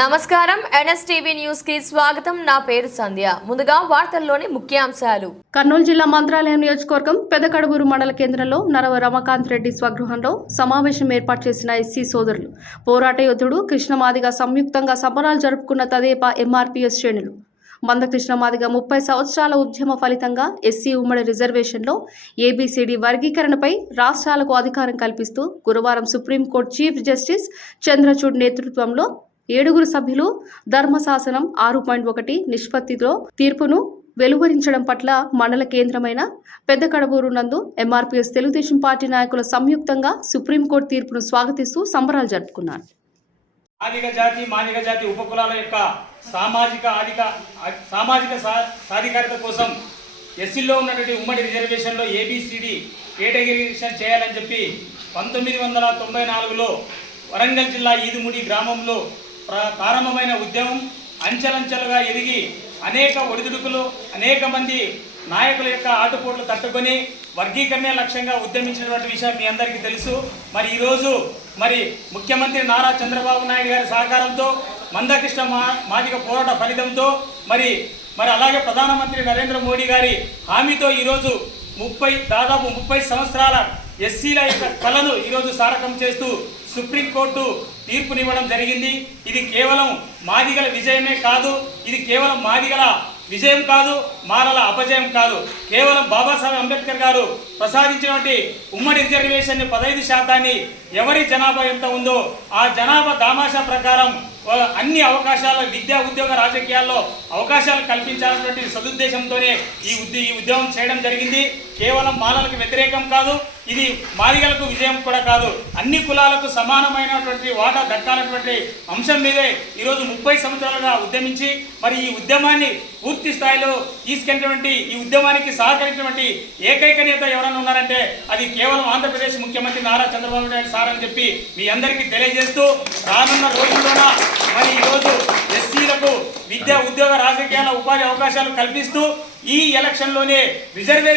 నమస్కారం. ఎన్ఎస్టీవీ న్యూస్కి స్వాగతం. నా పేరు సంధ్య. ముందుగా వార్తల్లోని ముఖ్యాంశాలు. కర్నూలు జిల్లా మంత్రాలయం నియోజకవర్గం పెదకడుగురు మండల కేంద్రంలో నరవ రమకాంత్ రెడ్డి స్వగృహంలో సమావేశం ఏర్పాటు చేసిన ఎస్సీ సోదరులు. పోరాట యోధుడు కృష్ణమాదిగా సంయుక్తంగా సంబరాలు జరుపుకున్న తదేపా ఎంఆర్పీఎస్ శ్రేణులు. మందకృష్ణమాదిగా ముప్పై సంవత్సరాల ఉద్యమ ఫలితంగా ఎస్సీ ఉమ్మడి రిజర్వేషన్లో ఏబీసీడీ వర్గీకరణపై రాష్ట్రాలకు అధికారం కల్పిస్తూ గురువారం సుప్రీంకోర్టు చీఫ్ జస్టిస్ చంద్రచూడ్ నేతృత్వంలో ఏడుగురు సభ్యులు ధర్మశాసనం ఆరు పాయింట్ ఒకటి నిష్పత్తిలో తీర్పును వెలువరించడం పట్ల మండల కేంద్రమైన పెద్ద కడబూరు నందు ఎంఆర్పీఎస్ తెలుగుదేశం పార్టీ నాయకుల సంయుక్తంగా సుప్రీంకోర్టు తీర్పును స్వాగతిస్తూ సంబరాలు జరుపుకున్నారు. మాదిగ జాతి మాదిగ జాతి ఉపకులాల యొక్క సామాజిక అధిక సామాజిక సా- సాధికారత కోసం ఎస్సీలో ఉన్నటువంటి ఉమ్మడి రిజర్వేషన్లో ఏబిసిడి కేటగిరీషన్ చేయాలని చెప్పి పంతొమ్మిది వందల తొంభై నాలుగులో వరంగల్ జిల్లా ఈదుముడి గ్రామంలో ప్రారంభమైన ఉద్యమం అంచెలంచెలుగా ఎదిగి అనేక ఒడిదుడుకులు అనేక మంది నాయకుల యొక్క ఆటుపోట్లు తట్టుకొని వర్గీకరణే లక్ష్యంగా ఉద్యమించినటువంటి విషయం మీ అందరికీ తెలుసు. మరి ఈరోజు మరి ముఖ్యమంత్రి నారా చంద్రబాబు నాయుడు గారి సహకారంతో మందకృష్ణ మా మాదిక పోరాట ఫలితంతో మరి మరి అలాగే ప్రధానమంత్రి నరేంద్ర మోడీ గారి హామీతో ఈరోజు ముప్పై దాదాపు ముప్పై సంవత్సరాల ఎస్సీల యొక్క కళను ఈరోజు సారకం చేస్తూ సుప్రీంకోర్టు తీర్పునివ్వడం జరిగింది. ఇది కేవలం మాదిగల విజయమే కాదు. ఇది కేవలం మాదిగల విజయం కాదు మాలల అపజయం కాదు. కేవలం బాబాసాహెబ్ అంబేద్కర్ గారు ప్రసాదించినటువంటి ఉమ్మడి రిజర్వేషన్ పదహైదు శాతాన్ని ఎవరి జనాభా ఎంత ఉందో ఆ జనాభా దామాషా ప్రకారం అన్ని అవకాశాల విద్యా ఉద్యోగ రాజకీయాల్లో అవకాశాలు కల్పించాలన్నటువంటి సదుద్దేశంతోనే ఈ ఉద్య ఈ ఉద్యమం చేయడం జరిగింది. కేవలం మాలలకు వ్యతిరేకం కాదు ఇది మాదిగలకు విజయం కూడా కాదు. అన్ని కులాలకు సమానమైనటువంటి వాటా దక్కాలన్నటువంటి అంశం మీదే ఈరోజు ముప్పై సంవత్సరాలుగా ఉద్యమించి మరి ఈ ఉద్యమాన్ని పూర్తి స్థాయిలో తీసుకెళ్ళినటువంటి ఈ ఉద్యమానికి సహకరించినటువంటి ఏకైక నేత ఎవరైనా ఉన్నారంటే అది కేవలం ఆంధ్రప్రదేశ్ ముఖ్యమంత్రి నారా చంద్రబాబు నాయుడు సార్ అని చెప్పి మీ అందరికీ తెలియజేస్తూ రానున్న రోజుల్లోనా మరి ఈరోజు ఎస్సీలకు విద్యా ఉద్యోగ రాజకీయాల ఉపాధి అవకాశాలు కల్పిస్తూ ఈ ఎలక్షన్లోనే రిజర్వే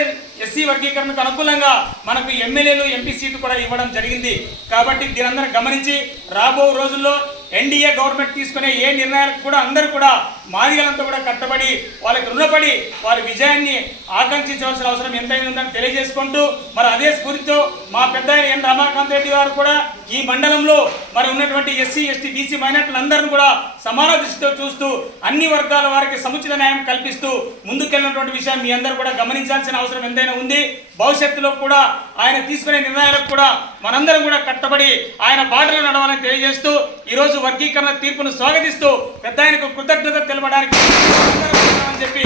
ఎస్సీ వర్గీకరణకు అనుకూలంగా మనకు ఎమ్మెల్యేలు ఎంపీ సీటు కూడా ఇవ్వడం జరిగింది. కాబట్టి దీనందరూ గమనించి రాబో రోజుల్లో ఎన్డీఏ గవర్నమెంట్ తీసుకునే ఏ నిర్ణయాలకు కూడా అందరూ కూడా మాదిగలంతా కూడా కట్టబడి వాళ్ళకి రుణపడి వారి విజయాన్ని ఆకాంక్షించవలసిన అవసరం ఎంతైనా ఉందని తెలియజేసుకుంటూ మరి అదే స్ఫూర్తితో మా పెద్ద ఎన్ రమాకాంత్ రెడ్డి గారు కూడా ఈ మండలంలో మరి ఉన్నటువంటి ఎస్సీ ఎస్టీ బీసీ మైనార్టీలందరిని కూడా సమాన దృష్టితో చూస్తూ అన్ని వర్గాల వారికి సముచిత న్యాయం కల్పిస్తూ ముందుకెళ్ళినటువంటి విషయం మీ అందరూ కూడా గమనించాల్సిన అవసరం ఎంతైనా ఉంది. భవిష్యత్తులో కూడా ఆయన తీసుకునే నిర్ణయాలకు కూడా మనందరం కూడా కట్టబడి ఆయన బాటలో నడవాలని తెలియజేస్తూ ఈరోజు వర్గీకరణ తీర్పును స్వాగతిస్తూ పెద్ద ఆయనకు కృతజ్ఞత తెలపడానికి చెప్పి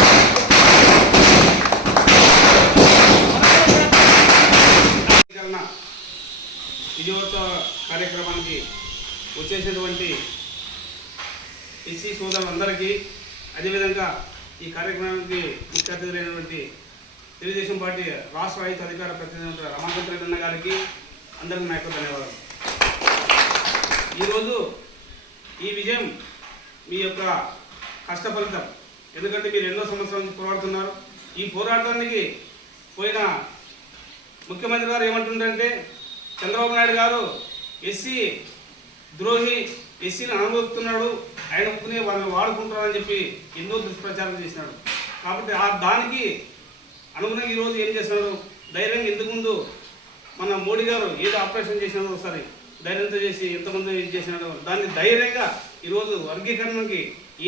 వర్గీకరణ విజయోత్సవ కార్యక్రమానికి వచ్చేసినటువంటి ఎస్సీ సోదరులందరికీ అదేవిధంగా ఈ కార్యక్రమానికి ముఖ్య అతిథులైనటువంటి తెలుగుదేశం పార్టీ రాష్ట్ర రైతు అధికార ప్రతినిధి రమాకాంత్ రెడ్డి అన్న గారికి అందరికీ నా యొక్క ధన్యవాదాలు. ఈరోజు ఈ విజయం మీ యొక్క కష్ట ఫలితం ఎందుకంటే మీరు ఎన్నో సంవత్సరాల నుంచి పోరాడుతున్నారు. ఈ పోరాటానికి పోయిన ముఖ్యమంత్రి గారు ఏమంటుందంటే చంద్రబాబు నాయుడు గారు ఎస్సీ ద్రోహి ఎస్సీని అనుభవిస్తున్నాడు ఆయన ఒప్పుకునే వాళ్ళని వాడుకుంటున్నారని చెప్పి ఎన్నో దుష్ప్రచారం చేసినాడు. కాబట్టి ఆ దానికి అనుగుణంగా ఈరోజు ఏం చేస్తున్నారు? ధైర్యంగా ఇంతకు ముందు మన మోడీ గారు ఏదో ఆపరేషన్ చేసినాడు ఒకసారి ధైర్యంతో చేసి ఎంతమంది ఇది చేసినాడు దాన్ని ధైర్యంగా ఈరోజు వర్గీకరణకి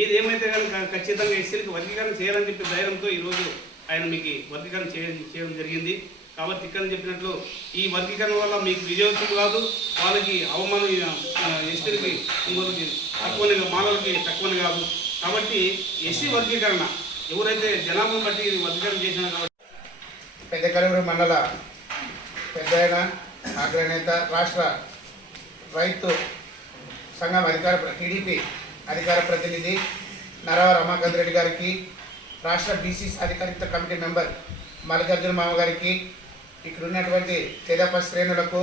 ఏది ఏమైతే కానీ ఖచ్చితంగా ఎస్సీలకు వర్గీకరణ చేయాలని చెప్పి ధైర్యంతో ఈరోజు ఆయన మీకు వర్గీకరణ చేయడం చేయడం జరిగింది. కాబట్టి ఇక్కడ చెప్పినట్లు ఈ వర్గీకరణ వల్ల మీకు విజయోత్సవం కాదు వాళ్ళకి అవమానం ఎస్టీలకి ఇంకొకరికి తక్కువని మానవులకి తక్కువని కాదు. కాబట్టి ఎస్సీ వర్గీకరణ ఎవరైతే జనాభాను బట్టి వర్గీకరణ చేసినా కాబట్టి. పెద్ద కలుగురు మండల పెద్ద అగ్రనేత రాష్ట్ర రైతు సంఘం అధికార టీడీపీ అధికార ప్రతినిధి నరవ రమాకాంత్ రెడ్డి గారికి రాష్ట్ర బీసీ అధికారిక కమిటీ మెంబర్ మల్లికార్జున మామ గారికి ఇక్కడ ఉన్నటువంటి తెదేప శ్రేణులకు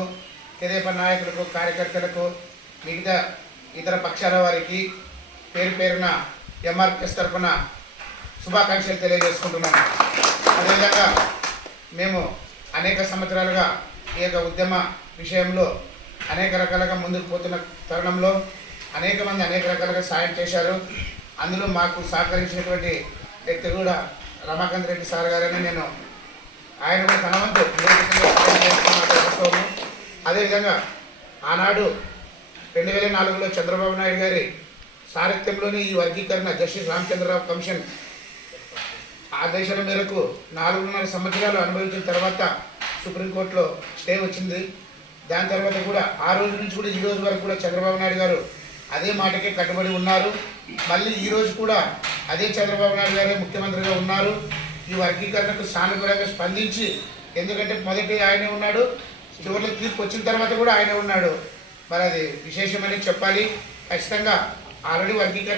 తెదేప నాయకులకు కార్యకర్తలకు మిగతా ఇతర పక్షాల వారికి పేరు పేరున ఎంఆర్పిఎస్ తరఫున శుభాకాంక్షలు తెలియజేసుకుంటున్నాను అదేవిధంగా మేము అనేక సంవత్సరాలుగా ఈ యొక్క ఉద్యమ విషయంలో అనేక రకాలుగా ముందుకు పోతున్న తరుణంలో అనేక మంది అనేక రకాలుగా సాయం చేశారు. అందులో మాకు సహకరించినటువంటి వ్యక్తి కూడా రమాకాంత్ రెడ్డి సార్ గారని నేను ఆయన కూడా తన వంతు అదేవిధంగా ఆనాడు రెండు వేల నాలుగులో చంద్రబాబు నాయుడు గారి సారథ్యంలోని ఈ వర్గీకరణ జస్టిస్ రామచంద్రరావు కమిషన్ ఆదేశాల మేరకు నాలుగున్నర సంవత్సరాలు అనుభవించిన తర్వాత సుప్రీంకోర్టులో స్టే వచ్చింది. దాని తర్వాత కూడా ఆ రోజు నుంచి కూడా ఈ రోజు వరకు కూడా చంద్రబాబు నాయుడు గారు అదే మాటకే కట్టుబడి ఉన్నారు. మళ్ళీ ఈరోజు కూడా అదే చంద్రబాబు నాయుడు గారే ముఖ్యమంత్రిగా ఉన్నారు. ఈ వర్గీకరణకు సానుకూలంగా స్పందించి ఎందుకంటే మొదటి ఆయనే ఉన్నాడు చివరిలో తీర్పు వచ్చిన తర్వాత కూడా ఆయనే ఉన్నాడు. మరి అది విశేషమని చెప్పాలి. ఖచ్చితంగా ఆల్రెడీ వర్గీకరణ